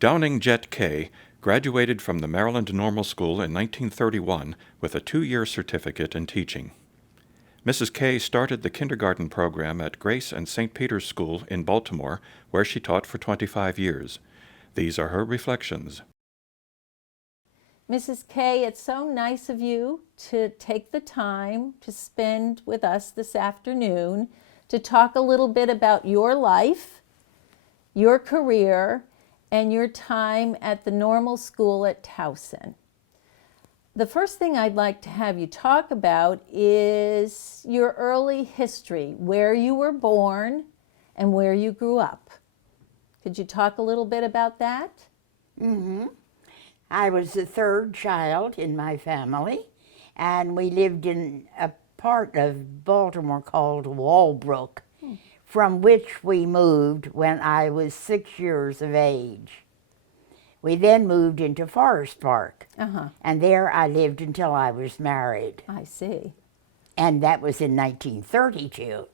Downing Jett Kay graduated from the Maryland Normal School in 1931 with a 2-year certificate in teaching. Mrs. Kay started the kindergarten program at Grace and St. Peter's School in Baltimore, where she taught for 25 years. These are her reflections. Mrs. Kay, it's so nice of you to take the time to spend with us this afternoon to talk a little bit about your life, your career, and your time at the normal school at Towson. The first thing I'd like to have you talk about is your early history, where you were born and where you grew up. Could you talk a little bit about that? Mm-hmm. I was the third child in my family, and we lived in a part of Baltimore called Walbrook, from which we moved when I was 6 years of age. We then moved into Forest Park, and there I lived until I was married. I see. And that was in 1932.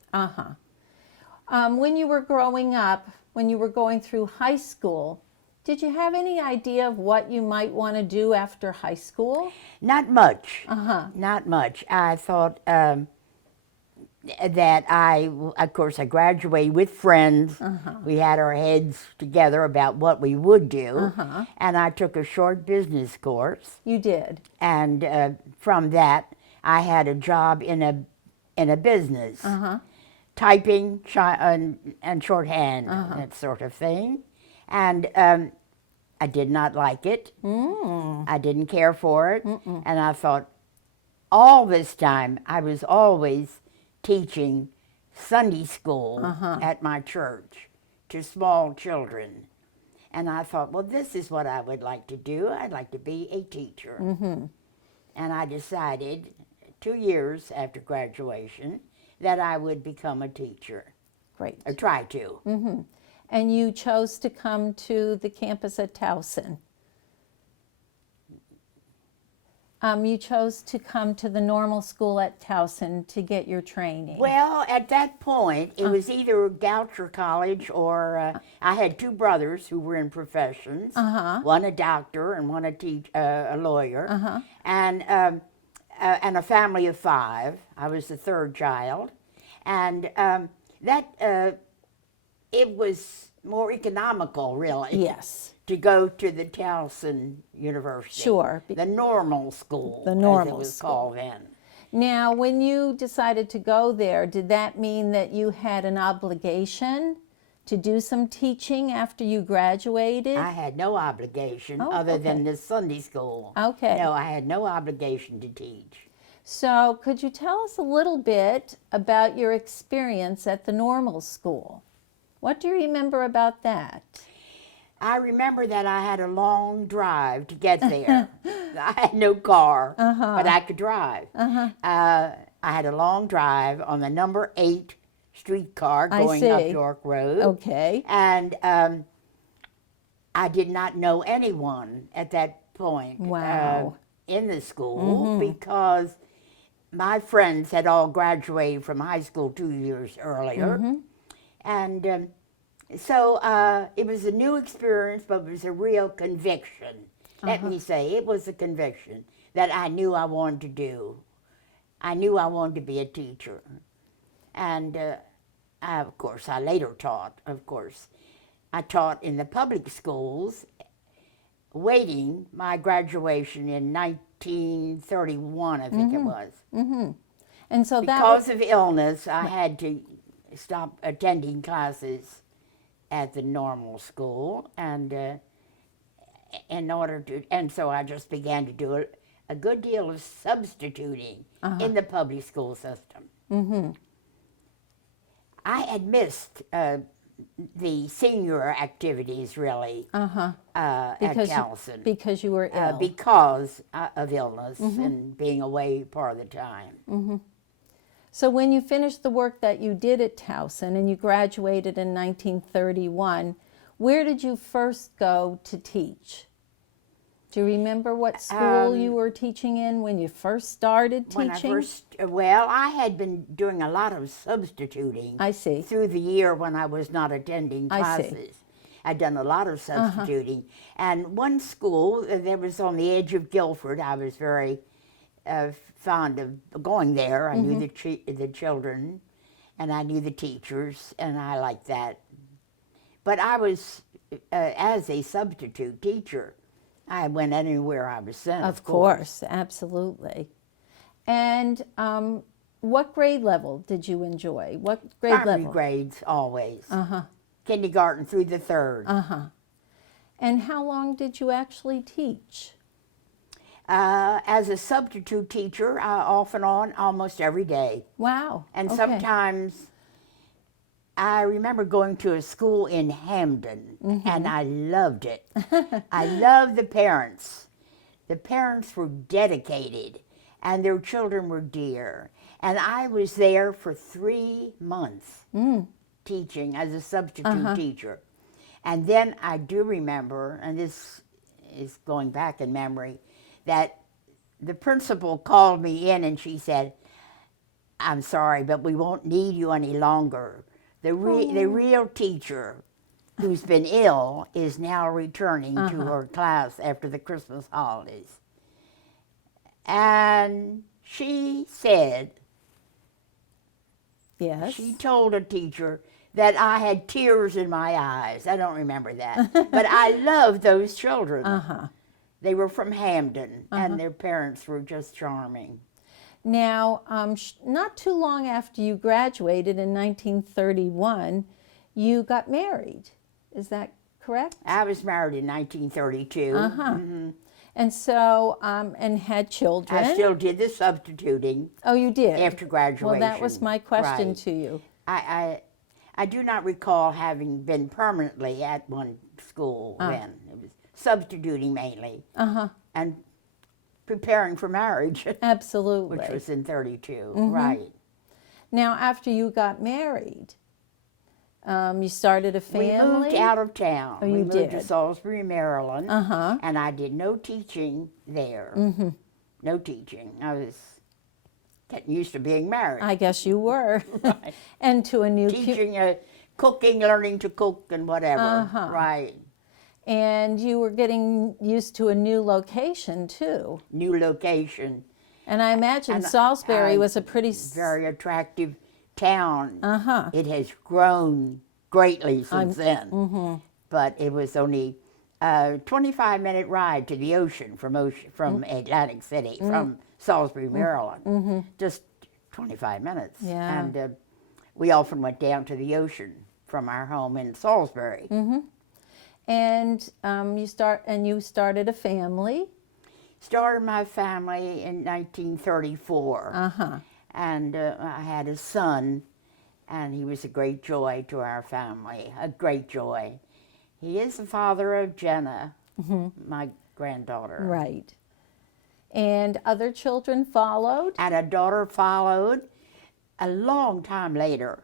When you were growing up, when you were going through high school, did you have any idea of what you might want to do after high school? Not much. Not much. I thought that of course, I graduated with friends. We had our heads together about what we would do. And I took a short business course. You did? And from that, I had a job in a business, typing and shorthand, that sort of thing. And I did not like it. I didn't care for it. And I thought, all this time, I was always teaching Sunday school at my church to small children. And I thought, well, this is what I would like to do. I'd like to be a teacher. And I decided 2 years after graduation that I would become a teacher. Great. Or try to. And you chose to come to the campus at Towson. You chose to come to the normal school at Towson to get your training. Well, at that point, it was either Goucher College or I had two brothers who were in professions, one a doctor and one a lawyer, and a family of 5. I was the third child, and it was more economical, really. Yes. To go to the Towson University. Sure. The normal school, the normal as it was school. called then. Now, when you decided to go there, did that mean that you had an obligation to do some teaching after you graduated? I had no obligation other than the Sunday school. Okay. No, I had no obligation to teach. So could you tell us a little bit about your experience at the normal school? What do you remember about that? I remember that I had a long drive to get there. I had no car, but I could drive. I had a long drive on the number 8 streetcar going up York Road. Okay. And I did not know anyone at that point in the school because my friends had all graduated from high school 2 years earlier. And so it was a new experience, but it was a real conviction. Let me say, it was a conviction that I knew I wanted to do. I knew I wanted to be a teacher. And of course, I later taught, I taught in the public schools, waiting my graduation in 1931, I think it was. And so because of illness, I had to stop attending classes at the normal school, and so I just began to do a good deal of substituting in the public school system. I had missed the senior activities, really, at Towson. Because you were ill. Because of illness and being away part of the time. So when you finished the work that you did at Towson and you graduated in 1931, where did you first go to teach? Do you remember what school you were teaching in when you first started teaching? Well, I had been doing a lot of substituting. I see. Through the year when I was not attending classes. I'd done a lot of substituting. And one school that was on the edge of Guilford, I was very fond of going there. I knew the children, and I knew the teachers, and I liked that. But I was, as a substitute teacher, I went anywhere I was sent. Of course, absolutely. And what grade level did you enjoy? What grade Primary level? grades, always. Kindergarten through the third. And how long did you actually teach? As a substitute teacher, off and on, almost every day. Wow. And okay. sometimes, I remember going to a school in Hamden, and I loved it. I loved the parents. The parents were dedicated, and their children were dear. And I was there for 3 months teaching as a substitute teacher. And then I do remember, and this is going back in memory, that the principal called me in and she said, "I'm sorry, but we won't need you any longer. The real teacher who's been ill is now returning to her class after the Christmas holidays." And she said, yes, she told a teacher that I had tears in my eyes. I don't remember that. But I loved those children. They were from Hamden, and their parents were just charming. Now, not too long after you graduated in 1931, you got married. Is that correct? I was married in 1932. And so, and had children. I still did the substituting. Oh, you did? After graduation. Well, that was my question Right. to you. I do not recall having been permanently at one school then. It was substituting mainly. And preparing for marriage. Absolutely. Which was in 32, right. Now, after you got married, you started a family? We moved out of town. Oh, we you moved to did? Salisbury, Maryland. And I did no teaching there. No teaching. I was getting used to being married. I guess you were. Right. And to a new... Teaching, cooking, learning to cook and whatever. Right. And you were getting used to a new location, too. New location. And I imagine Salisbury was a pretty... Very attractive town. It has grown greatly since then. But it was only a 25-minute ride to the ocean from Atlantic City, from Salisbury, Maryland. Just 25 minutes. Yeah. And we often went down to the ocean from our home in Salisbury. And you started a family. Started my family in 1934. And I had a son, and he was a great joy to our family, a great joy. He is the father of Jenna, my granddaughter. Right. And other children followed? And a daughter followed a long time later,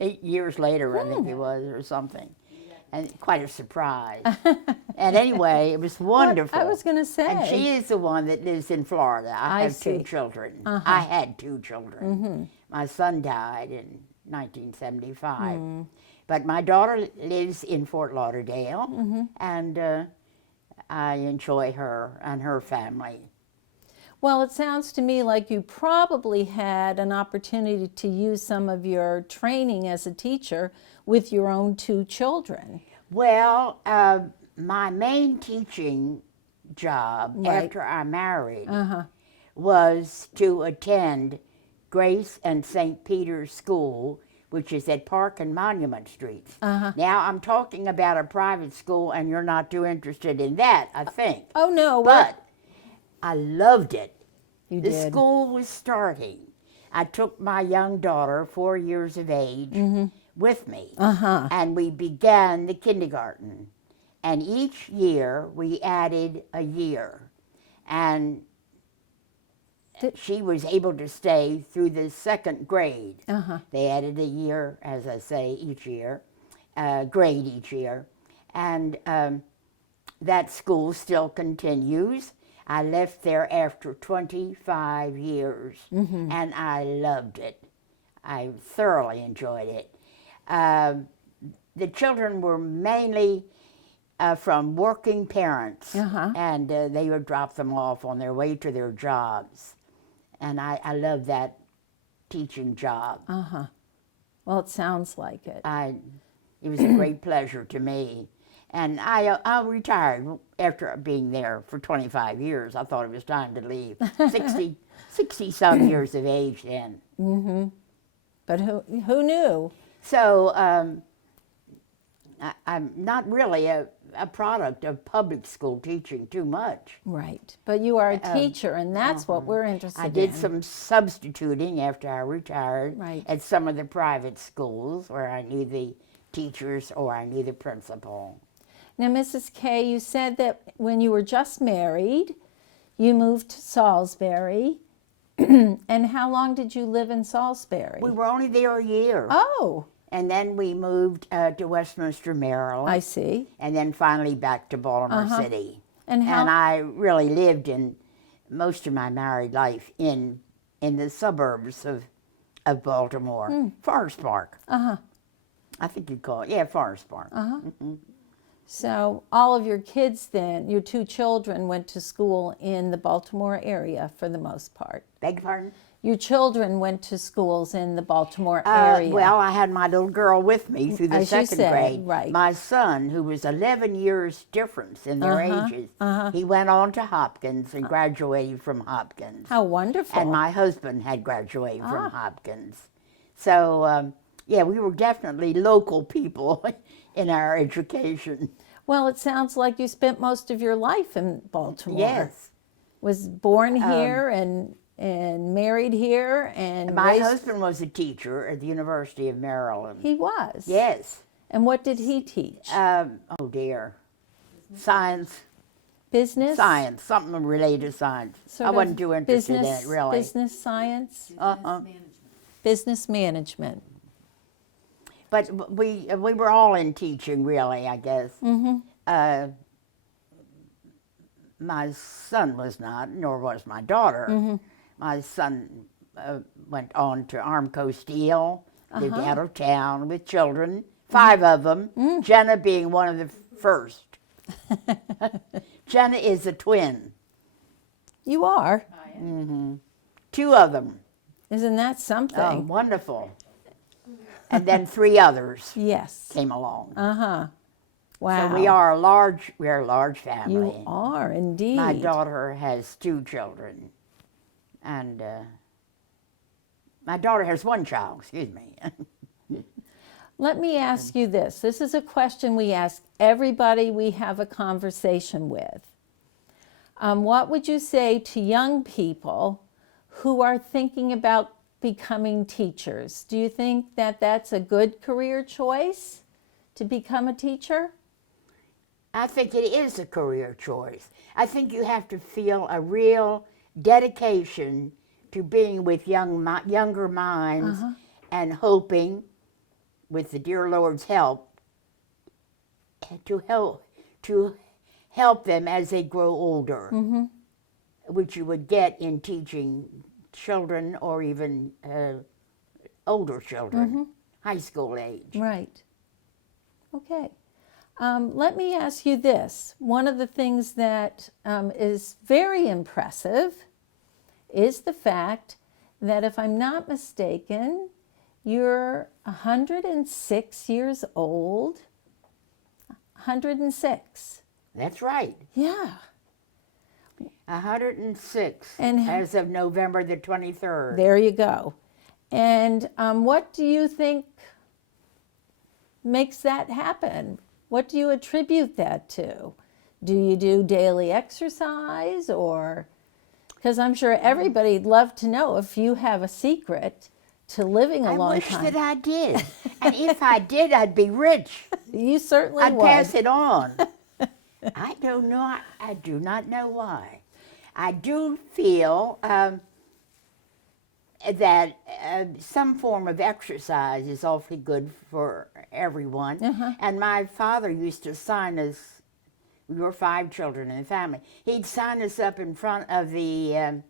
8 years later, I think it was, or something. And quite a surprise. And anyway, it was wonderful. I was going to say. And she is the one that lives in Florida. I have see. 2 children. I had 2 children. My son died in 1975. But my daughter lives in Fort Lauderdale, and I enjoy her and her family. Well, it sounds to me like you probably had an opportunity to use some of your training as a teacher with your own 2 children. Well, my main teaching job after I married was to attend Grace and St. Peter's School, which is at Park and Monument Streets. Now, I'm talking about a private school, and you're not too interested in that, I think. Oh, no. But I loved it. You The did. school was starting. I took my young daughter, 4 years of age, with me, and we began the kindergarten. And each year, we added a year. And she was able to stay through the 2nd grade. They added a year, as I say, each year, grade each year. And that school still continues. I left there after 25 years, and I loved it. I thoroughly enjoyed it. the children were mainly from working parents, and they would drop them off on their way to their jobs. And I love that teaching job. Well, it sounds like it. It was a great pleasure to me. And I retired after being there for 25 years. I thought it was time to leave. 60-some years of age then. But who knew? So I'm not really a product of public school teaching too much. Right. But you are a teacher, and that's what we're interested in. I did some substituting after I retired Right. at some of the private schools where I knew the teachers or I knew the principal. Now, Mrs. Kay, you said that when you were just married, you moved to Salisbury. And how long did you live in Salisbury? We were only there a year. Oh, And then we moved to Westminster, Maryland. I see. And then finally back to Baltimore City. And how? I really lived in most of my married life in the suburbs of Baltimore. Forest Park. I think you'd call it. Yeah, Forest Park. So all of your kids then, your two children, went to school in the Baltimore area for the most part. Beg your pardon? Your children went to schools in the Baltimore area. Well, I had my little girl with me through the As you second said, grade. right. My son, who was 11 years difference in their ages, he went on to Hopkins and graduated from Hopkins. How wonderful. And my husband had graduated from Hopkins. So, yeah, we were definitely local people in our education. Well, it sounds like you spent most of your life in Baltimore. Yes. Was born here and married here and My raised... husband was a teacher at the University of Maryland. He was? Yes. And what did he teach? Oh, dear. Science. Business? Science, something related to science. Sort I of wasn't too interested in it, really. Business science? Uh-huh. Business management. But we were all in teaching, really, I guess. My son was not, nor was my daughter. My son went on to Armco Steel, lived out of town with children, 5 of them, Jenna being one of the first. Jenna is a twin. You are? 2 of them. Isn't that something? Oh, wonderful. And then 3 others Yes. came along. Wow. So we are a large family. You are, indeed. My daughter has 2 children, and my daughter has 1 child, excuse me. Let me ask you this. This is a question we ask everybody we have a conversation with. What would you say to young people who are thinking about becoming teachers? Do you think that that's a good career choice to become a teacher? I think it is a career choice. I think you have to feel a real dedication to being with younger minds and hoping, with the dear Lord's help, to help them as they grow older, which you would get in teaching children or even older children, high school age. Right. Okay. Let me ask you this. One of the things that is very impressive is the fact that, if I'm not mistaken, you're 106 years old. 106. That's right. Yeah. 106 And as of November the 23rd. There you go. And what do you think makes that happen? What do you attribute that to? Do you do daily exercise, or, because I'm sure everybody'd love to know if you have a secret to living a long time. I wish that I did. And if I did, I'd be rich. You certainly I'd would. pass it on. I don't know. I do not know why. I do feel that some form of exercise is awfully good for everyone. And my father used to sign us, we were 5 children in the family, he'd sign us up in front of the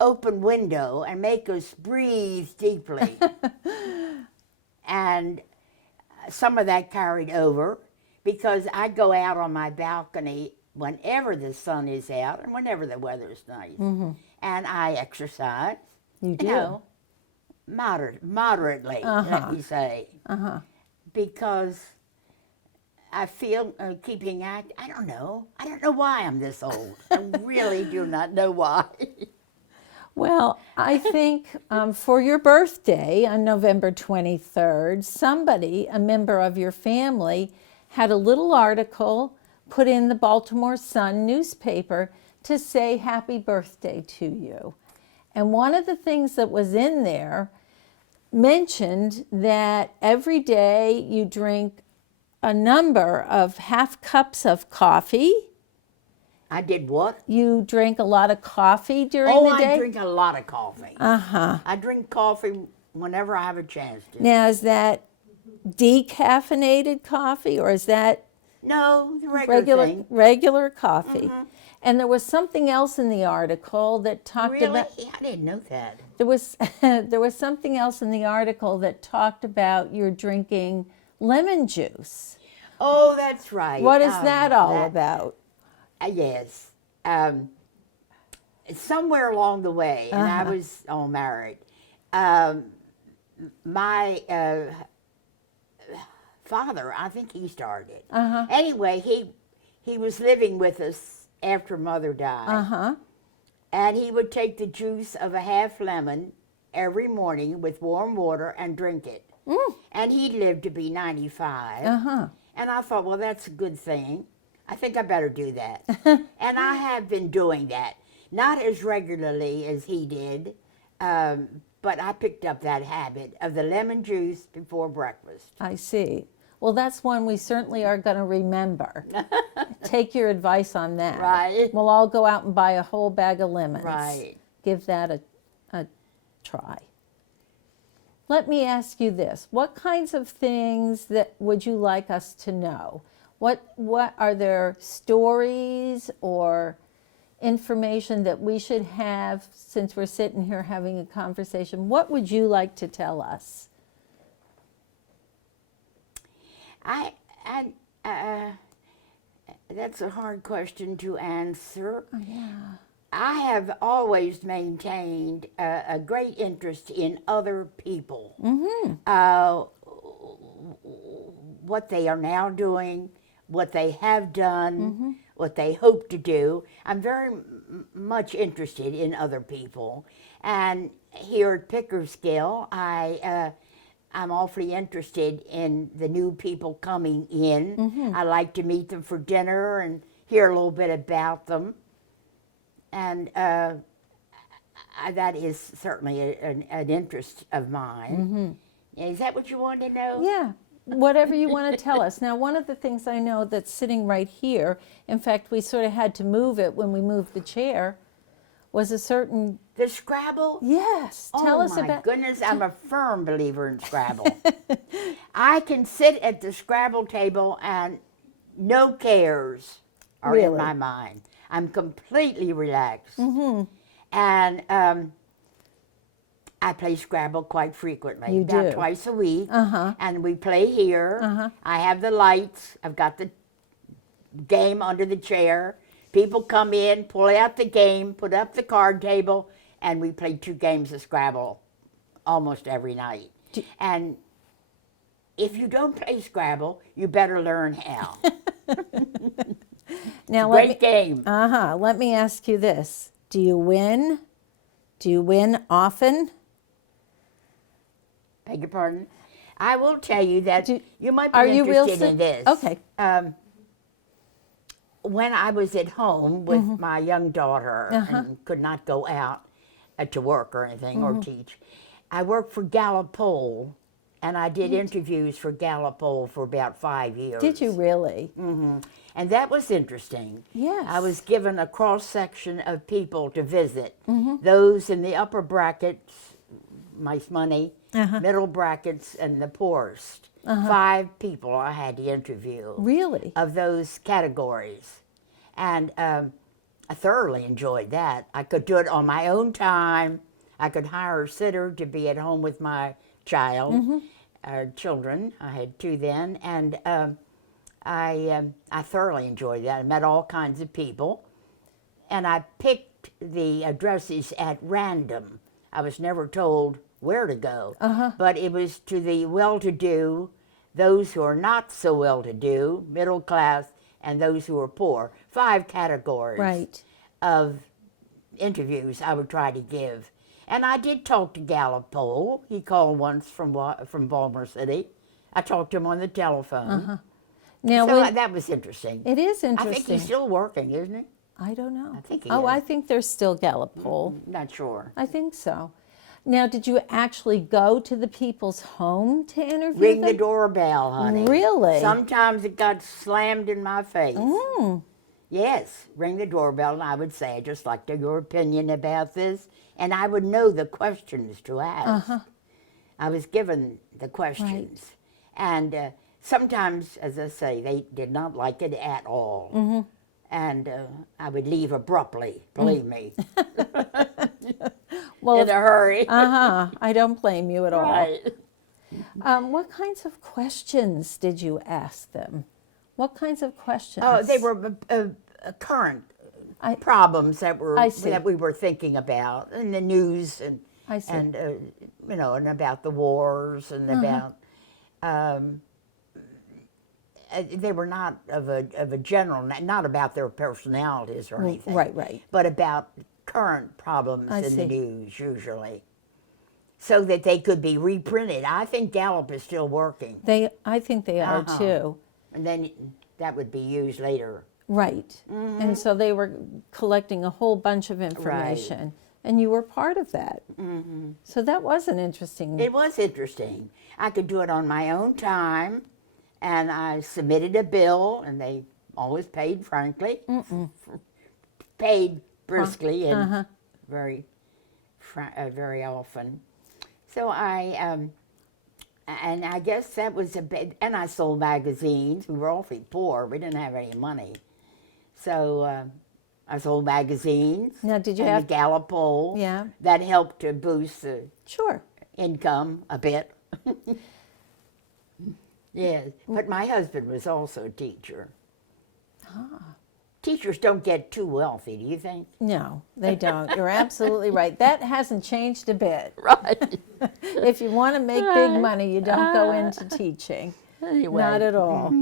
open window and make us breathe deeply. And some of that carried over because I go out on my balcony whenever the sun is out and whenever the weather is nice. And I exercise. You do? You know, moderately, let me say. Because I feel keeping act. I don't know. I don't know why I'm this old. I really do not know why. Well, I think for your birthday on November 23rd, somebody, a member of your family, had a little article put in the Baltimore Sun newspaper to say happy birthday to you. And one of the things that was in there mentioned that every day you drink a number of half cups of coffee. I did what? You drink a lot of coffee during the day? I drink a lot of coffee. I drink coffee whenever I have a chance to. Now, is that decaffeinated coffee or is that No, the regular thing. regular coffee? And there was something else in the article that talked about. Really? I didn't know that. There was there was something else in the article that talked about your drinking lemon juice. Oh, that's right. What is that all about? Yes. Somewhere along the way, and I was married, my father, I think he started. Anyway, he was living with us after Mother died. And he would take the juice of a half lemon every morning with warm water and drink it. And he lived to be 95. And I thought, well, that's a good thing. I think I better do that. And I have been doing that. Not as regularly as he did, but I picked up that habit of the lemon juice before breakfast. I see. Well, that's one we certainly are going to remember. Take your advice on that. Right. We'll all go out and buy a whole bag of lemons. Right. Give that a try. Let me ask you this. What kinds of things that would you like us to know? What are there stories or information that we should have since we're sitting here having a conversation? What would you like to tell us? That's a hard question to answer. Yeah. I have always maintained a great interest in other people. What they are now doing, what they have done, what they hope to do. I'm very much interested in other people. And here at Pickersgill, I'm awfully interested in the new people coming in. I like to meet them for dinner and hear a little bit about them. And that is certainly an interest of mine. Is that what you wanted to know? Yeah, whatever you want to tell us. Now, one of the things I know that's sitting right here, in fact, we sort of had to move it when we moved the chair, was a certain... The Scrabble? Yes. Tell us about... Oh, my goodness, I'm a firm believer in Scrabble. I can sit at the Scrabble table and no cares are in my mind. I'm completely relaxed. And I play Scrabble quite frequently, You about do. twice a week. And we play here. I have the lights. I've got the game under the chair. People come in, pull out the game, put up the card table, and we play 2 games of Scrabble almost every night. And if you don't play Scrabble, you better learn how. Now, Great game. Let me ask you this. Do you win? Do you win often? Beg your pardon? I will tell you that you might be Are you interested in this. Okay. When I was at home with my young daughter and could not go out to work or anything or teach, I worked for Gallup-Poll, and I did interviews for Gallup-Poll for about 5 years. Did you really? And that was interesting. Yes. I was given a cross-section of people to visit. Those in the upper brackets, nice money, middle brackets, and the poorest. 5 people I had to interview. Really? Of those categories. And I thoroughly enjoyed that. I could do it on my own time. I could hire a sitter to be at home with my child. children. I had 2 then, and I thoroughly enjoyed that. I met all kinds of people, and I picked the addresses at random. I was never told where to go, but it was to the well-to-do, those who are not so well-to-do, middle class, and those who are poor. 5 categories of interviews I would try to give. And I did talk to Gallup Poll. He called once from Baltimore City. I talked to him on the telephone. Now, so that was interesting. It is interesting. I think he's still working, isn't he? I don't know. I think he is. I is. think there's still Gallup Poll. Not sure. I think so. Now, did you actually go to the people's home to interview Ring them? the doorbell, honey. Really? Sometimes it got slammed in my face. Yes, ring the doorbell, and I would say, I'd just like to your opinion about this. And I would know the questions to ask. I was given the questions. And sometimes, as I say, they did not like it at all. And I would leave abruptly, believe me. Well, in a hurry. I don't blame you at all. Right. What kinds of questions did you ask them? What kinds of questions? Oh, they were current problems that we were thinking about in the news, and you know, and about the wars, and about they were not of a general, not about their personalities or anything, right, but about current problems in the news usually, so that they could be reprinted. I think Gallup is still working. I think they are too. And then that would be used later. Right. And so they were collecting a whole bunch of information. And you were part of that. So that was an interesting... It was interesting. I could do it on my own time, and I submitted a bill, and they always paid frankly. Paid briskly and very often. So and I guess that was a bit, and I sold magazines. We were awfully poor. We didn't have any money. So I sold magazines. Now, did you have the Gallup Poll? Yeah. That helped to boost the Sure. income a bit. Yes, but my husband was also a teacher. Teachers don't get too wealthy, do you think? No, they don't. You're absolutely right. That hasn't changed a bit. Right. If you want to make big money, you don't go into teaching. Anyway. Not at all.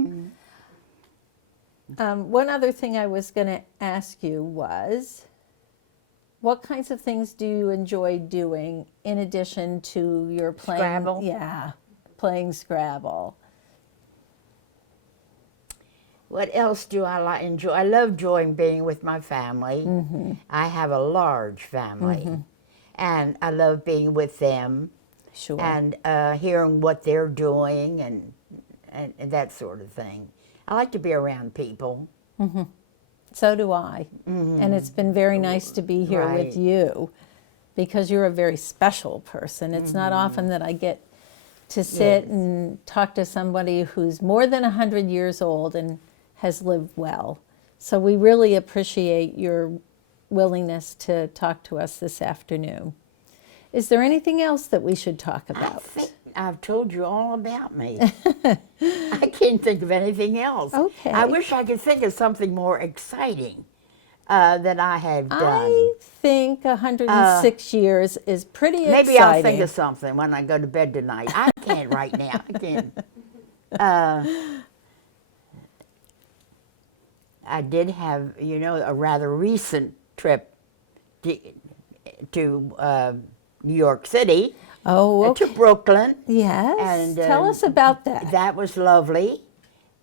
One other thing I was going to ask you was, what kinds of things do you enjoy doing in addition to your playing? Scrabble? Yeah, playing Scrabble. What else do I enjoy? I love being with my family. I have a large family, and I love being with them. Sure. And hearing what they're doing and that sort of thing. I like to be around people. So do I. And it's been very nice to be here with you, because you're a very special person. It's not often that I get to sit and talk to somebody who's more than 100 years old and has lived well. So we really appreciate your willingness to talk to us this afternoon. Is there anything else that we should talk about? I think I've told you all about me. I can't think of anything else. Okay. I wish I could think of something more exciting that I have done. I think 106 years is pretty exciting. Maybe I'll think of something when I go to bed tonight. I can't right now. I can't. I did have, you know, a rather recent trip to New York City. Oh, okay. To Brooklyn. Yes. And tell us about that. That was lovely.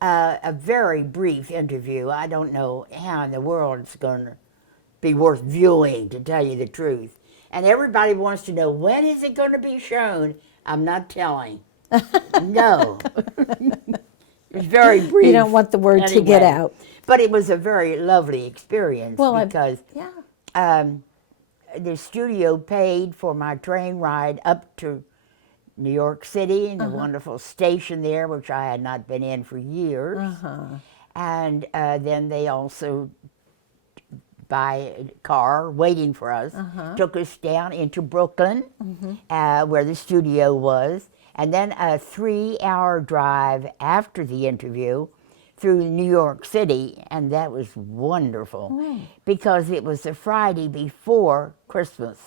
A very brief interview. I don't know how in the world it's going to be worth viewing, to tell you the truth. And everybody wants to know, when is it going to be shown? I'm not telling. No. It was very brief. You don't want the word to get out. But it was a very lovely experience, because the studio paid for my train ride up to New York City, and the wonderful station there, which I had not been in for years. And then they also, by car, waiting for us, took us down into Brooklyn, where the studio was, And then a 3-hour drive after the interview through New York City, and that was wonderful because it was the Friday before Christmas.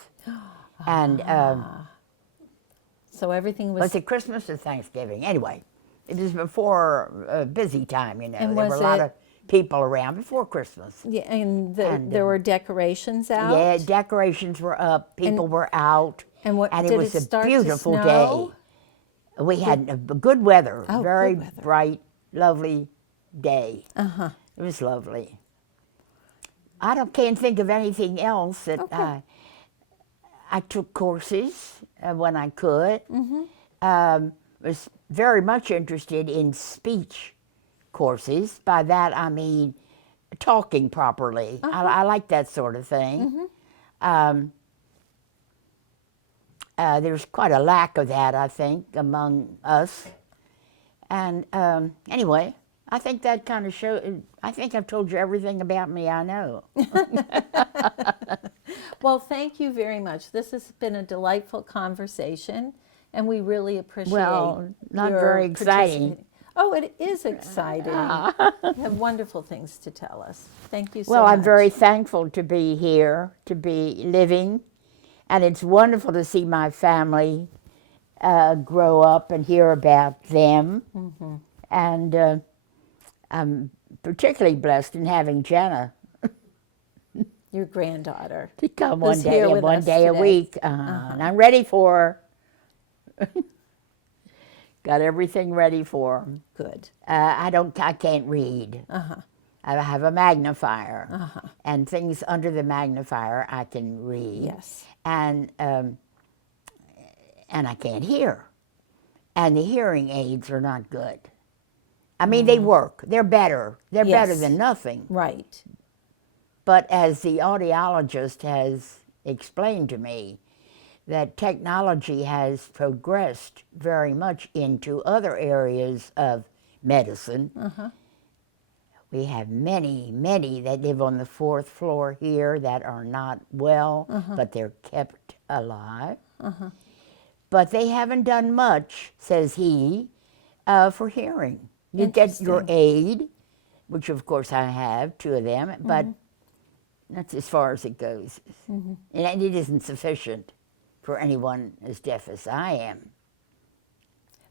And so everything was... was it Christmas or Thanksgiving? Anyway, it was before a busy time, you know. And there were was a lot it- of people around before Christmas. Yeah, and there were decorations out? Yeah, decorations were up, people were out, And what it did was it a start to beautiful snow? day. We had good weather, Oh, very good weather. bright, lovely day. Uh-huh. It was lovely. Can't think of anything else that Okay. I took courses when I could. Mm-hmm. Was very much interested in speech courses. By that I mean talking properly. I like that sort of thing. There's quite a lack of that, I think, among us. And anyway, I think that kind of shows. I think I've told you everything about me I know. Well, thank you very much. This has been a delightful conversation, and we really appreciate not your very exciting. participating. Oh, it is exciting. You have wonderful things to tell us. Thank you so much. Well, I'm very thankful to be here, to be living, and it's wonderful to see my family grow up and hear about them. And I'm particularly blessed in having Jenna Your granddaughter. to come Who's one day, here with us a today. week. And I'm ready for her. Got everything ready for her. Good. I can't read. I have a magnifier, and things under the magnifier I can read. Yes. And I can't hear, and the hearing aids are not good. I mean, they work. They're better. They're better Yes. than nothing. Right. But as the audiologist has explained to me, that technology has progressed very much into other areas of medicine. We have many, many that live on the 4th floor here that are not well, but they're kept alive. But they haven't done much, says he, for hearing. You get your aid, which of course I have, 2 of them, but that's as far as it goes. And it isn't sufficient for anyone as deaf as I am.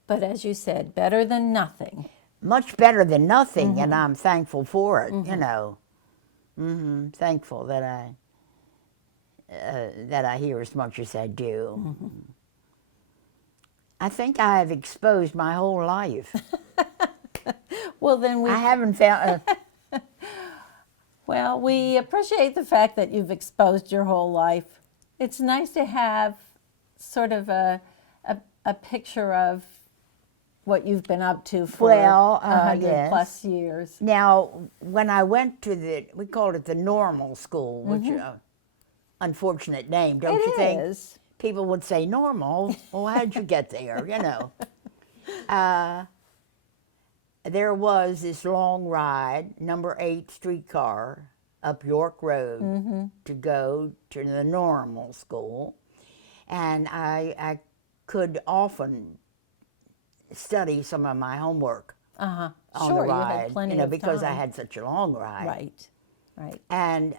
But as you said, better than nothing. Much better than nothing, and I'm thankful for it, you know. Thankful that I hear as much as I do. I think I have exposed my whole life. Well, then we... I haven't found... Well, we appreciate the fact that you've exposed your whole life. It's nice to have sort of a picture of what you've been up to for 100 yes. plus years. Now, when I went to we called it the normal school, which unfortunate name, don't you think? It is. People would say normal. Well, how'd you get there? You know. There was this long ride, number 8 streetcar, up York Road to go to the normal school. And I could often study some of my homework on Sure, the ride, you had plenty of because I time. had such a long ride. Right, right. And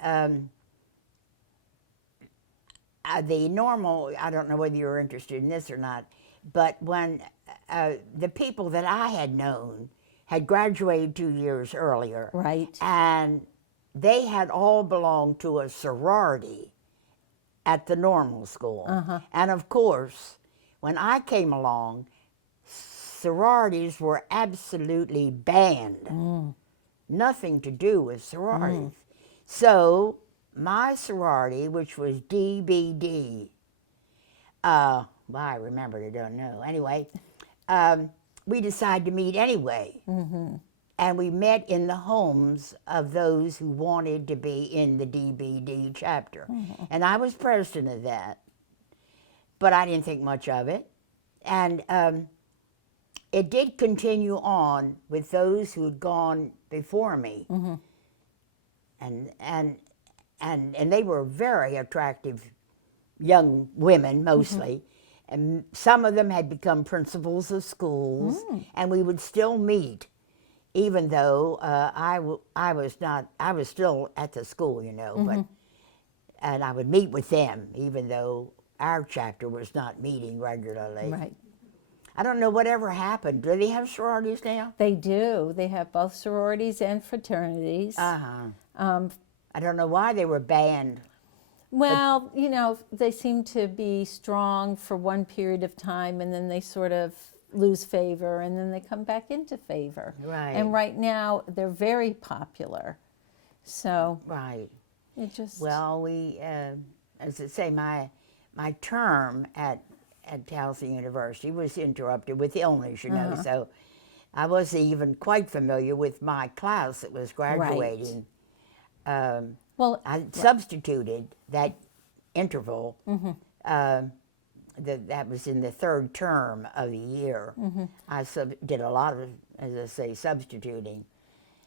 the normal, I don't know whether you're interested in this or not, but when the people that I had known had graduated 2 years earlier. Right. And they had all belonged to a sorority at the normal school. And of course, when I came along, sororities were absolutely banned. Nothing to do with sororities. So my sorority, which was DBD, well, I remembered, I don't know. Anyway, we decided to meet anyway. And we met in the homes of those who wanted to be in the DBD chapter. And I was president of that, but I didn't think much of it. And it did continue on with those who had gone before me. And they were very attractive young women, mostly. And some of them had become principals of schools, and we would still meet, even though I was still at the school, you know, but, and I would meet with them, even though our chapter was not meeting regularly. Right. I don't know whatever happened. Do they have sororities now? They do. They have both sororities and fraternities. I don't know why they were banned. Well, you know, they seem to be strong for one period of time, and then they sort of lose favor, and then they come back into favor. Right. And right now, they're very popular. So Right. it just... Well, we, as I say, my term at Towson University was interrupted with illness, you know, so I wasn't even quite familiar with my class that was graduating. well, I substituted that interval. That was in the third term of the year. I did a lot of, as I say, substituting.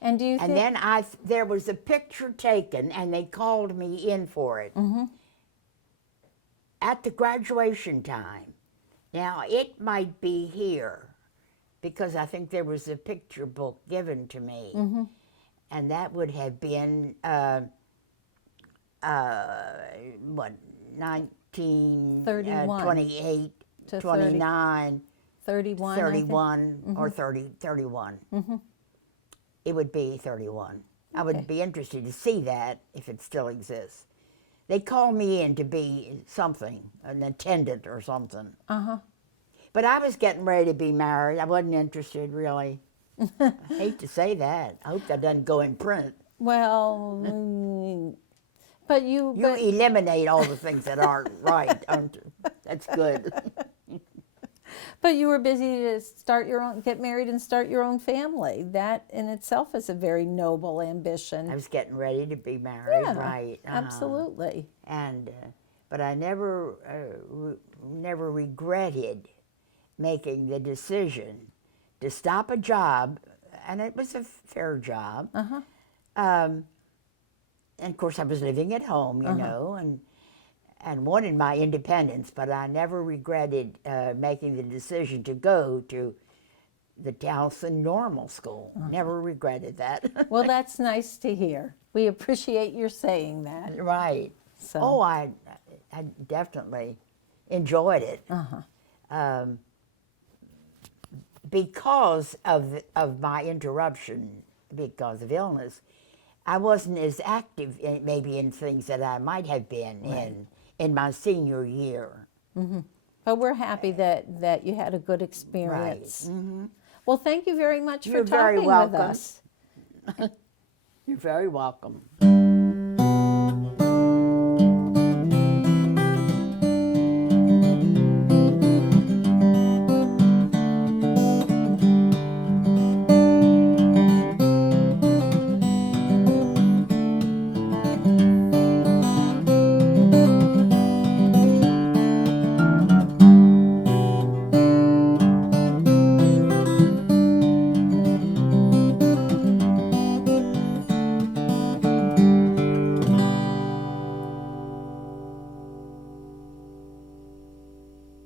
and do you And think... then there was a picture taken, and they called me in for it at the graduation time. Now, it might be here, because I think there was a picture book given to me, and that would have been, what, 1928, to 29, 31, 31, or 31. It would be 31. I would be interested to see that if it still exists. They called me in to be something, an attendant or something. But I was getting ready to be married. I wasn't interested, really. I hate to say that. I hope that doesn't go in print. Well, but You eliminate all the things that aren't right. That's good. But you were busy to start your own, get married and start your own family. That in itself is a very noble ambition. I was getting ready to be married, Yeah, right? absolutely. And but I never regretted making the decision to stop a job, and it was a fair job. And of course, I was living at home, you know, and wanted my independence, but I never regretted making the decision to go to the Towson Normal School. Never regretted that. Well, that's nice to hear. We appreciate your saying that. Right. So. Oh, I definitely enjoyed it. Because of my interruption, because of illness, I wasn't as active maybe in things that I might have been in my senior year. But we're happy that you had a good experience. Well, thank you very much for You're very talking with welcome. us. You're very welcome.